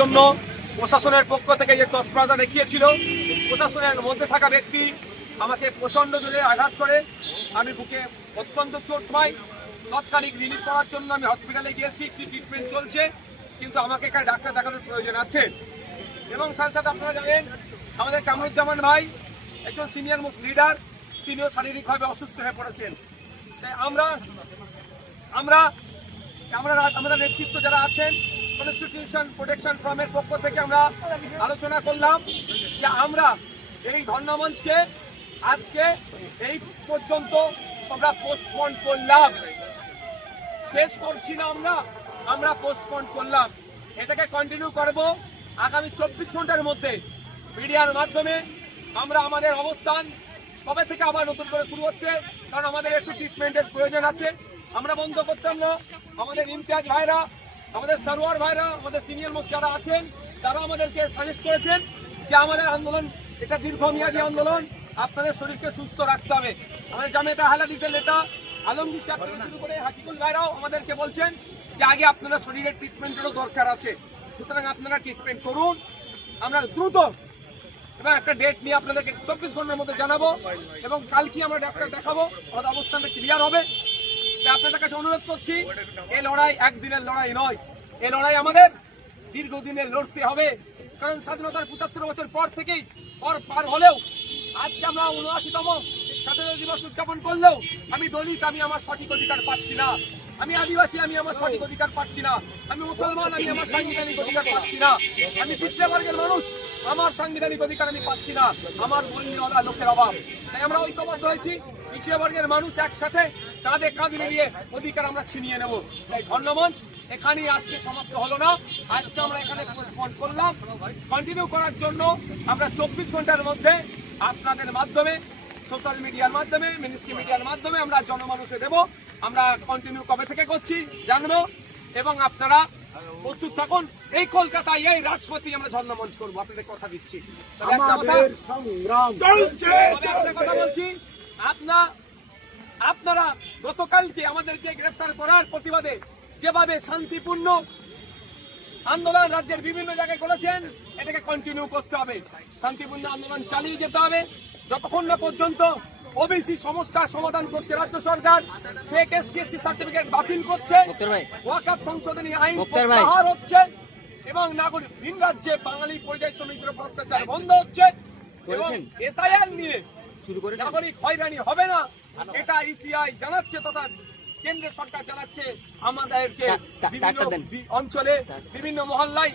জন্য প্রশাসনের পক্ষ থেকে যে তৎপরতা দেখিয়েছিল, প্রশাসনের মধ্যে থাকা ব্যক্তি আমাকে প্রচন্ড জোরে আঘাত করে, আমি বুকে অত্যন্ত চোট পাই। তৎকালীন রিলিফ করার জন্য আমি হসপিটালে গিয়েছি, ট্রিটমেন্ট চলছে, কিন্তু আমাকে এখানে ডাক্তার দেখানোর প্রয়োজন আছে। এবং সাথে সাথে আপনারা জানেন আমাদের কামরুজ্জামান ভাই একজন সিনিয়র মোস্ট লিডার, তিনিও শারীরিকভাবে অসুস্থ হয়ে পড়েছেন। তাই আমরা নেতৃত্ব যারা আছেন কনস্টিটিউশন প্রোটেকশন ফোরামের পক্ষ থেকে আমরা আলোচনা করলাম যে আমরা এই ধর্ণামঞ্চকে আজকে এই পর্যন্ত আমরা পোস্টপোন করলাম, শেষ করছি না, আমরা পোস্টপোন করলাম। এটাকে কন্টিনিউ করব আগামী 24 ঘন্টার মধ্যে। মিডিয়ার মাধ্যমে আমরা আমাদের অবস্থান কবে থেকে আবার নতুন করে শুরু হচ্ছে, কারণ আমাদের একটু ট্রিটমেন্টের প্রয়োজন আছে। আমরা বন্ধ করতাম না। আমাদের ইমতিয়াজ ভাইরা, আমাদের সারোয়ার ভাইরা, আমাদের সিনিয়র মোস্ট যারা আছেন তারা আমাদেরকে সাজেস্ট করেছেন যে আমাদের আন্দোলন এটা দীর্ঘমেয়াদী আন্দোলন, আপনাদের শরীরকে সুস্থ রাখতে হবে। আমাদের জামিয়াতে আহলে হাদিসের নেতা আলমগীর সাহেব থেকে শুরু করে হাকিকুল ভাইরাও আমাদেরকে বলছেন যে আগে আপনারা শরীরের ট্রিটমেন্টেরও দরকার আছে, সুতরাং আপনারা ট্রিটমেন্ট করুন। আমরা দ্রুত এবং একটা ডেট নিয়ে আপনাদেরকে 24 ঘন্টার মধ্যে জানাবো, এবং কালকে আমরা ডাক্তার দেখাবো, আমাদের অবস্থানটা ক্লিয়ার হবে। আপনাদের কাছে অনুরোধ করছি, এই লড়াই একদিনের লড়াই নয়, এই লড়াই আমাদের দীর্ঘদিনের লড়তে হবে। কারণ স্বাধীনতার 75 বছর পর থেকেই পার হলেও আজকে আমরা 79তম স্বাধীনতা দিবস উদযাপন করলেও আমি দলিত, আমি আমার সঠিক অধিকার পাচ্ছি না। আমি আদিবাসী, আমি আমার সঠিক অধিকার পাচ্ছি না। আমি মুসলমান, আমি আমার সাংবিধানিক অধিকার পাচ্ছি না। আমি পিছড়ে বর্গের মানুষ, আমার সাংবিধানিক অধিকার আমি পাচ্ছি না। আমার বলিওয়ালা লোকের অভাব। তাই আমরা ঐক্যবদ্ধ হয়েছি, পিছড়ে বর্গের মানুষ একসাথে কাঁধে কাঁধ মিলিয়ে অধিকার আমরা ছিনিয়ে নেব। তাই ধর্ণামঞ্চ এখানেই আজকে সমাপ্ত হলো না, আজকে আমরা এখানে পোস্টপোন করলাম। কন্টিনিউ করার জন্য আমরা 24 ঘন্টার মধ্যে আপনাদের মাধ্যমে, সোশ্যাল মিডিয়ার মাধ্যমে, মিনিস্ট্রি মিডিয়ার মাধ্যমে আমরা জনমানুষে দেব। আমরা কন্টিনিউ কবে থেকে করছি জানবো, এবং আপনারা প্রস্তুত থাকুন। এই কলকাতায় এই রাজপথে আমরা ধর্ণামঞ্চ করবো, আপনাদের কথা দিচ্ছি। কথা বলছি, আপনারা গতকালকে আমাদেরকে গ্রেফতার করার প্রতিবাদে যেভাবে শান্তিপূর্ণ আন্দোলন রাজ্যের বিভিন্ন জায়গায় করেছেন, এটাকে কন্টিনিউ করতে হবে। শান্তিপূর্ণ আন্দোলন চালিয়ে যেতে হবে যতক্ষণ না পর্যন্ত ওবিসি সমস্যার সমাধান করছে রাজ্য সরকার, ফেক এসটিএসসি সার্টিফিকেট বাতিল করছে, ওয়াকফ সংশোধনী আইন প্রত্যাহার হচ্ছে, এবং নাগরিক ভিন রাজ্যে বাঙালি পরিযায়ী শ্রমিকদের উপর অত্যাচার বন্ধ হচ্ছে, এবং এসআইআর নিয়ে নাগরিক হয়রানি হবে না, এটা ইসিআই জানাচ্ছে তথা কেন্দ্রের সরকার জানাচ্ছে আমাদেরকে বিভিন্ন অঞ্চলে, বিভিন্ন মহল্লায়